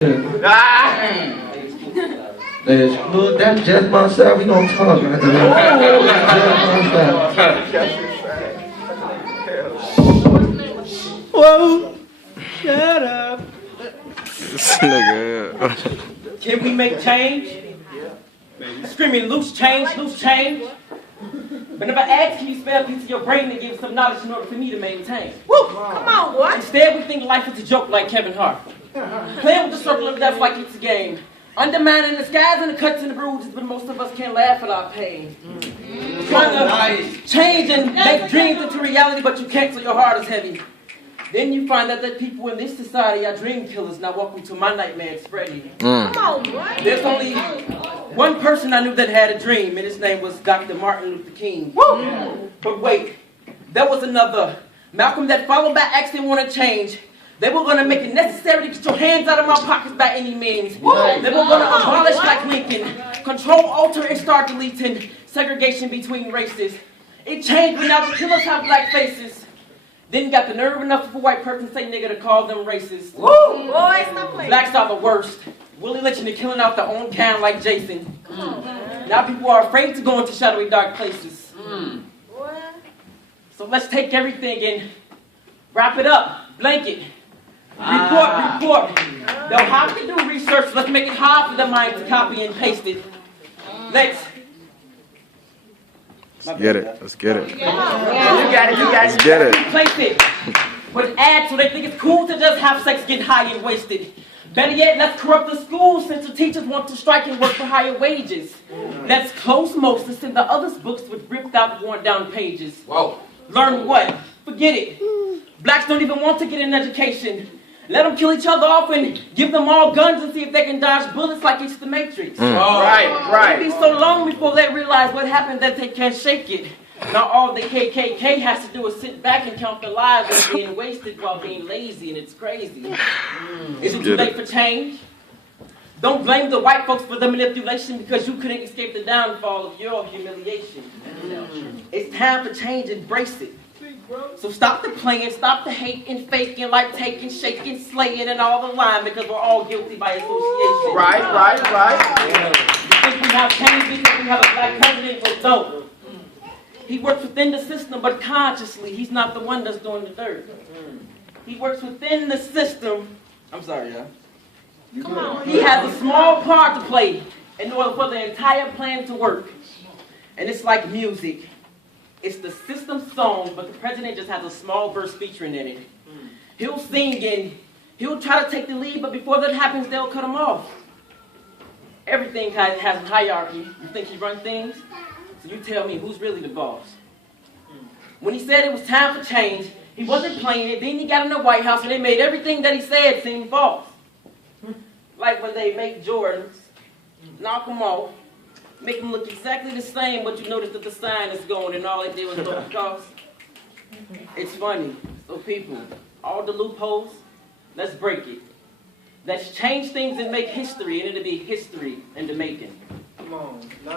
Look, that's just myself. We gonna talk right Whoa! Shut up. This nigga. Can we make change? Screaming loose change, loose change. But if I ask, can you spare a piece of your brain to give some knowledge in order for me to maintain? Woo! Come on, boy. Instead, we think life is a joke like Kevin Hart. Playing with the circle of death like it's a game. Undermining the skies and the cuts and the bruises, but most of us can't laugh at our pain. Trying to change and make dreams into reality, but you can't, so your heart is heavy. Then you find out that people in this society are dream killers. Now welcome to my nightmare, it's Freddy. Come on, boy. There's only one person I knew that had a dream, and his name was Dr. Martin Luther King. Woo! Yeah. But wait, there was another. Malcolm that followed by acts didn't want to change. They were going to make it necessary to get your hands out of my pockets by any means. Woo! They were going to abolish like Lincoln, control, alter, and start deleting segregation between races. It changed when now the killers have black faces. Then got the nerve enough for a white person to say nigga to call them racist. Woo! Boy, stop playing. Blacks are the worst. Willie lynching and killing out their own kind like Jason. Now people are afraid to go into shadowy dark places. So let's take everything and wrap it up. Blanket. Report. They'll have to do research. Let's make it hard for the mind to copy and paste it. Let's Get it. Let's get it. You got it. Let's get it. Place it. Put ads so they think it's cool to just have sex, get high and wasted. Better yet, let's corrupt the schools since the teachers want to strike and work for higher wages. Let's close Moses and the others' books with ripped out, worn down pages. Whoa. Learn what? Forget it. Blacks don't even want to get an education. Let them kill each other off and give them all guns and see if they can dodge bullets like it's the Matrix. Oh, right. It'll be so long before they realize what happened that they can't shake it. Now all the KKK has to do is sit back and count their lives as being wasted while being lazy, and it's crazy. Is it too late for change? Don't blame the white folks for the manipulation because you couldn't escape the downfall of your humiliation. It's time for change, embrace it. So stop the playing, stop the hating, faking, like taking, shaking, slaying, and all the lying because we're all guilty by association. Right. You think we have change because we have a black president? Well, don't. He works within the system, but consciously, he's not the one that's doing the dirt. He works within the system. I'm sorry, y'all. Come on. He has a small part to play in order for the entire plan to work. And it's like music. It's the system song, but the president just has a small verse featuring in it. He'll sing and he'll try to take the lead, but before that happens, they'll cut him off. Everything has a hierarchy. You think he runs things? So you tell me, who's really the boss? When he said it was time for change, he wasn't playing it. Then he got in the White House and they made everything that he said seem false. Like when they make Jordans, knock them off, make them look exactly the same, but you notice that the sign is going and all they did was look across. It's funny. So people, all the loopholes, let's break it. Let's change things and make history, and it'll be history in the making. Come on. No.